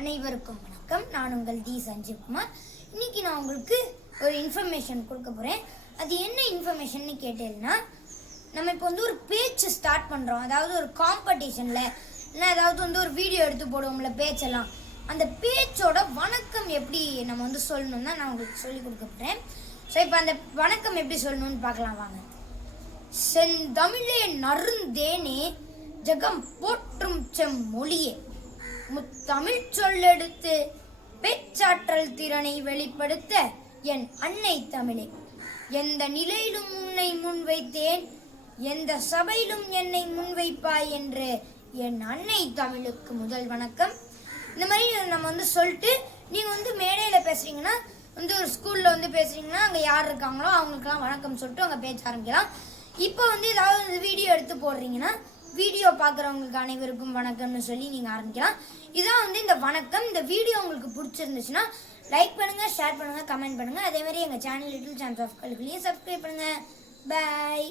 அனைவருக்கும் வணக்கம். நான் உங்கள் தி சஞ்சீவ்குமார். இன்னைக்கு நான் உங்களுக்கு ஒரு இன்ஃபர்மேஷன் கொடுக்க போகிறேன். அது என்ன இன்ஃபர்மேஷன்னு கேட்டேன்னா, நம்ம இப்போ ஒரு பேச்சு ஸ்டார்ட் பண்ணுறோம். அதாவது ஒரு காம்படிஷனில் இல்லை ஏதாவது ஒரு வீடியோ எடுத்து போடுவோம்ல பேச்செல்லாம், அந்த பேச்சோட வணக்கம் எப்படி நம்ம சொல்லணும் தான் நான் உங்களுக்கு சொல்லி கொடுக்க போகிறேன். ஸோ இப்போ அந்த வணக்கம் எப்படி சொல்லணும்னு பார்க்கலாம் வாங்க. செந்தமிழே நறுந்தேனே ஜகம் போற்றும் செம்மொழியே, முத்தமிழ் சொல்லெடுத்து பேச்சாற்றல் திறனை வெளிப்படுத்த என் அன்னை தமிழே, எந்த நிலையிலும் உன்னை முன்வைத்தேன், எந்த சபையிலும் என்னை முன்வைப்பாய் என்று என் அன்னை தமிழுக்கு முதல் வணக்கம். இந்த மாதிரி நம்ம சொல்லிட்டு நீங்கள் மேடையில் பேசுகிறீங்கன்னா, ஒரு ஸ்கூலில் பேசுகிறீங்கன்னா அங்கே யார் இருக்காங்களோ அவங்களுக்கெல்லாம் வணக்கம் சொல்லிட்டு அங்கே பேச ஆரம்பிக்கலாம். இப்போ ஏதாவது வீடியோ எடுத்து போடுறீங்கன்னா வீடியோ பார்க்குறவங்களுக்கு அனைவருக்கும் வணக்கம்னு சொல்லி நீங்கள் ஆரம்பிக்கலாம். இதான் இந்த வணக்கம். இந்த வீடியோ உங்களுக்கு பிடிச்சிருந்துச்சுன்னா லைக் பண்ணுங்கள், ஷேர் பண்ணுங்கள், கமெண்ட் பண்ணுங்கள். அதே மாதிரி எங்கள் சேனல் லிட்டில் சான்ஸ் ஆஃப் கல்விலையும் சப்ஸ்கிரைப் பண்ணுங்கள். பாய்.